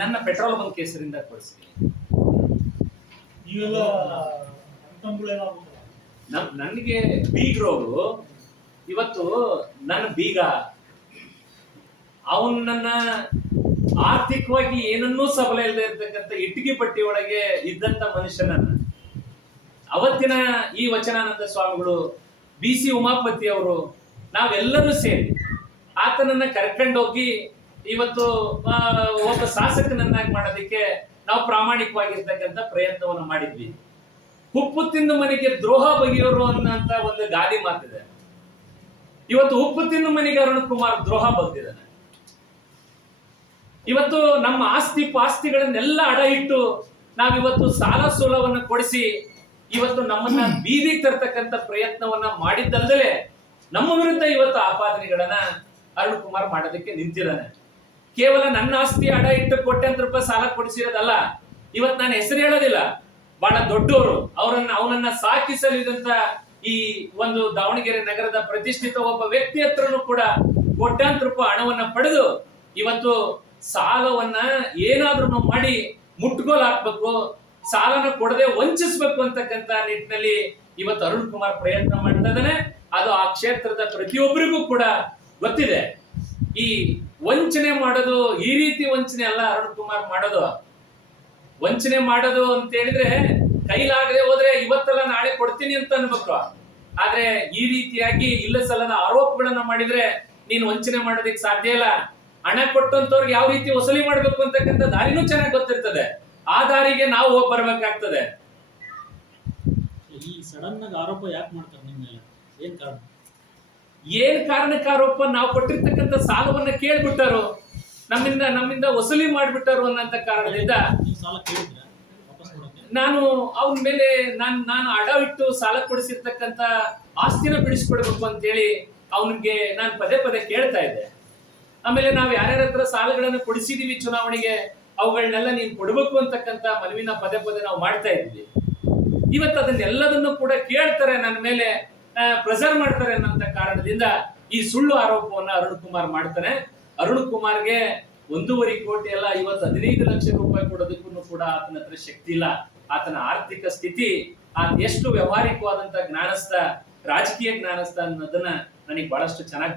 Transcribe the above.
ನನ್ನ petrol bunk ಹೆಸರಿಂದ ಕೊಡಿಸಿ. ನನಗೆ ಬೀಗ್ರವರು ಇವತ್ತು ನನ್ನ ಬೀಗ ಅವನು ನನ್ನ ಆರ್ಥಿಕವಾಗಿ ಏನನ್ನೂ ಸಬಲ ಇಲ್ಲದೆ ಇರ್ತಕ್ಕಂಥ ಇಟ್ಟಿಗೆ ಪಟ್ಟಿ ಒಳಗೆ ಇದ್ದಂತ ಮನುಷ್ಯನನ್ನ ಅವತ್ತಿನ ಈ ವಚನಾನಂದ ಸ್ವಾಮಿಗಳು, BC ಉಮಾಪತಿ ಅವರು, ನಾವೆಲ್ಲರೂ ಸೇರಿ ಆತನನ್ನ ಕರ್ಕೊಂಡೋಗಿ ಇವತ್ತು ಒಬ್ಬ ಶಾಸಕನನ್ನಾಗಿ ಮಾಡೋದಕ್ಕೆ ನಾವು ಪ್ರಾಮಾಣಿಕವಾಗಿರ್ತಕ್ಕಂಥ ಪ್ರಯತ್ನವನ್ನು ಮಾಡಿದ್ವಿ. ಉಪ್ಪು ತಿಂದು ಮನೆಗೆ ದ್ರೋಹ ಬಗೆಯೋರು ಅನ್ನಂತ ಒಂದು ಗಾದಿ ಮಾತಿದೆ. ಇವತ್ತು ಉಪ್ಪು ತಿಂದು ಮನೆಗೆ ಅರುಣ್ ಕುಮಾರ್ ದ್ರೋಹ ಬಗ್ದಿದ್ದಾನೆ. ಇವತ್ತು ನಮ್ಮ ಆಸ್ತಿ ಪಾಸ್ತಿಗಳನ್ನೆಲ್ಲ ಅಡ ಇಟ್ಟು ನಾವಿವತ್ತು ಸಾಲ ಸೋಲವನ್ನು ಕೊಡಿಸಿ ಇವತ್ತು ನಮ್ಮನ್ನ ಬೀದಿಗೆ ತರ್ತಕ್ಕಂಥ ಪ್ರಯತ್ನವನ್ನ ಮಾಡಿದ್ದಲ್ದಲೆ ನಮ್ಮ ವಿರುದ್ಧ ಇವತ್ತು ಆಪಾದನೆಗಳನ್ನ ಅರುಣ್ ಕುಮಾರ್ ಮಾಡೋದಕ್ಕೆ ನಿಂತಿದ್ದಾನೆ. ಕೇವಲ ನನ್ನ ಆಸ್ತಿ ಅಡ ಇಟ್ಟು ಕೋಟ್ಯಾಂತರ ರೂಪಾಯಿ ಸಾಲ ಕೊಡಿಸಿರೋದಲ್ಲ. ಇವತ್ತು ನಾನು ಹೆಸರು ಹೇಳೋದಿಲ್ಲ, ಬಹಳ ದೊಡ್ಡವರು, ಅವನನ್ನ ಸಾಕಿ ಸಲ್ಲಿದಂತ ಈ ಒಂದು ದಾವಣಗೆರೆ ನಗರದ ಪ್ರತಿಷ್ಠಿತ ಒಬ್ಬ ವ್ಯಕ್ತಿ ಹತ್ರನೂ ಕೂಡ ಕೋಟ್ಯಾಂತರ ರೂಪಾಯಿ ಹಣವನ್ನ ಪಡೆದು ಇವತ್ತು ಸಾಲವನ್ನ ಏನಾದ್ರೂ ಮಾಡಿ ಮುಟ್ಗೋಲ್ ಹಾಕ್ಬೇಕು, ಸಾಲನ ಕೊಡದೆ ವಂಚಿಸ್ಬೇಕು ಅಂತಕ್ಕಂಥ ನಿಟ್ಟಿನಲ್ಲಿ ಇವತ್ತು ಅರುಣ್ ಕುಮಾರ್ ಪ್ರಯತ್ನ ಮಾಡ್ತಾ ಇದ್ದಾನೆ. ಅದು ಆ ಕ್ಷೇತ್ರದ ಪ್ರತಿಯೊಬ್ಬರಿಗೂ ಕೂಡ ಗೊತ್ತಿದೆ. ಈ ವಂಚನೆ ಮಾಡೋದು ಈ ರೀತಿ ವಂಚನೆ ಅಲ್ಲ ಅರುಣ್ ಕುಮಾರ್ ಮಾಡೋದು. ವಂಚನೆ ಮಾಡೋದು ಅಂತ ಹೇಳಿದ್ರೆ ಕೈಲಾಗದೆ ಹೋದ್ರೆ ಇವತ್ತಲ್ಲ ನಾಳೆ ಕೊಡ್ತೀನಿ ಅಂತ ಅನ್ಬೇಕು. ಆದ್ರೆ ಈ ರೀತಿಯಾಗಿ ಇಲ್ಲ ಸಲ್ಲದ ಆರೋಪಗಳನ್ನ ಮಾಡಿದ್ರೆ ನೀನು ವಂಚನೆ ಮಾಡೋದಕ್ಕೆ ಸಾಧ್ಯ ಇಲ್ಲ. ಹಣ ಕೊಟ್ಟಂತವ್ರಿಗೆ ಯಾವ ರೀತಿ ವಸೂಲಿ ಮಾಡ್ಬೇಕು ಅಂತಕ್ಕಂಥ ದಾರಿನೂ ಚೆನ್ನಾಗಿ ಗೊತ್ತಿರ್ತದೆ. ಆ ದಾರಿಗೆ ನಾವು ಹೋಗಿ ಬರ್ಬೇಕಾಗ್ತದೆ. ಈ ಸಡನ್ ಆಗಿ ಆರೋಪ ಯಾಕೆ ಮಾಡ್ತಾರೆ ನಿಮ್ಮ ಮೇಲೆ? ಏನ್ ಕಾರಣ? ಏನ್ ಕಾರಣಕ್ಕೆ ಆರೋಪ? ನಾವು ಕೊಟ್ಟಿರ್ತಕ್ಕಂಥ ಸಾಲವನ್ನ ಕೇಳ್ಬಿಟ್ಟಾರು, ನಮ್ಮಿಂದ ವಸೂಲಿ ಮಾಡ್ಬಿಟ್ಟಾರು ಅನ್ನಂತ ಕಾರಣದಿಂದ ಸಾಲ ಕೇಳಿದ್ರೆ ವಾಪಸ್ ಕೊಡೋಕೆ ನಾನು ಅವನ ಮೇಲೆ ನಾನು ಅಡ ಇಟ್ಟು ಸಾಲ ಕೊಡಿಸಿರ್ತಕ್ಕಂಥ ಆಸ್ತಿನ ಬಿಡಿಸ್ಕೊಡ್ಬೇಕು ಅಂತೇಳಿ ಅವನಿಗೆ ನಾನು ಪದೇ ಪದೇ ಕೇಳ್ತಾ ಇದ್ದೆ. ಆಮೇಲೆ ನಾವು ಯಾರ್ಯಾರ ಹತ್ರ ಸಾಲಗಳನ್ನು ಕೊಡಿಸಿದೀವಿ ಚುನಾವಣೆಗೆ ಅವುಗಳನ್ನೆಲ್ಲ ನೀನು ಕೊಡ್ಬೇಕು ಅಂತಕ್ಕಂಥ ಮನವಿನ ಪದೇ ಪದೇ ನಾವು ಮಾಡ್ತಾ ಇದ್ವಿ. ಇವತ್ತು ಅದನ್ನೆಲ್ಲದನ್ನು ಕೂಡ ಕೇಳ್ತಾರೆ, ನನ್ನ ಮೇಲೆ ಪ್ರೆಸರ್ ಮಾಡ್ತಾರೆ ಅನ್ನೋಂಥ ಕಾರಣದಿಂದ ಈ ಸುಳ್ಳು ಆರೋಪವನ್ನ ಅರುಣ್ ಕುಮಾರ್ ಮಾಡ್ತಾನೆ. ಅರುಣ್ ಕುಮಾರ್ಗೆ 1.5 ಕೋಟಿ ಅಲ್ಲ, ಇವತ್ತು 15 ಲಕ್ಷ ರೂಪಾಯಿ ಕೊಡೋದಕ್ಕೂ ಕೂಡ ಆತನ ಹತ್ರ ಶಕ್ತಿ ಇಲ್ಲ. ಆತನ ಆರ್ಥಿಕ ಸ್ಥಿತಿ, ಆತ ಎಷ್ಟು ವ್ಯವಹಾರಿಕವಾದಂತ ಜ್ಞಾನಸ್ಥ, ರಾಜಕೀಯ ಜ್ಞಾನಸ್ಥ ಅನ್ನೋದನ್ನ ನನಗೆ ಬಹಳಷ್ಟು ಚೆನ್ನಾಗಿ